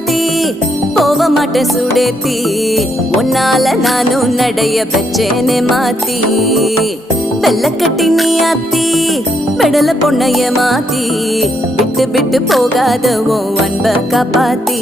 மாத்தி போக மாட்டேன் சுடேத்தி உன்னால நானும் நடைய பெச்சேனே மாத்தி வெள்ளக்கட்டி நீ ஆத்தி பெடல பொண்ணைய மாத்தி விட்டு விட்டு போகாத உன் அன்ப காப்பாத்தி